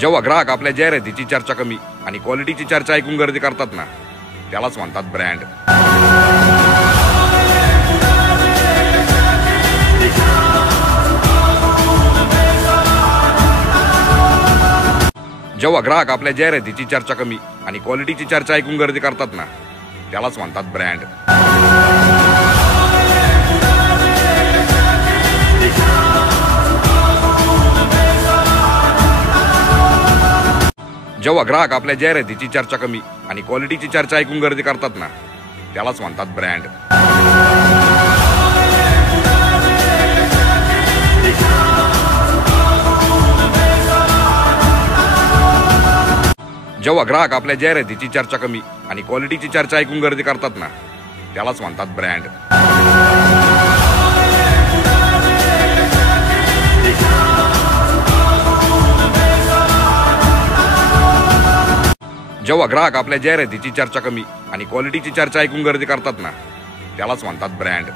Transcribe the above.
जेव्हा ग्राहक आपल्या जाहिरातीची चर्चा कमी आणि क्वालिटीची चर्चा ऐकून गर्दी करतात ना, त्यालाच म्हणतात ब्रँड. जेव्हा ग्राहक आपल्या जाहिरातीची चर्चा कमी आणि क्वालिटीची चर्चा ऐकून गर्दी करतात ना, त्यालाच म्हणतात ब्रँड. जेव्हा ग्राहक आपल्या जाहिरातीची चर्चा कमी आणि क्वालिटीची चर्चा ऐकून गर्दी करतात ना, त्यालाच म्हणतात ब्रँड. जेव्हा ग्राहक आपल्या जाहिरातीची चर्चा कमी आणि क्वालिटीची चर्चा ऐकून गर्दी करतात ना, त्यालाच म्हणतात ब्रँड. जेव्हा ग्राहक आपल्या जाहिरातीची चर्चा कमी आणि क्वालिटीची चर्चा ऐकून गर्दी करतात ना, त्यालाच म्हणतात ब्रँड.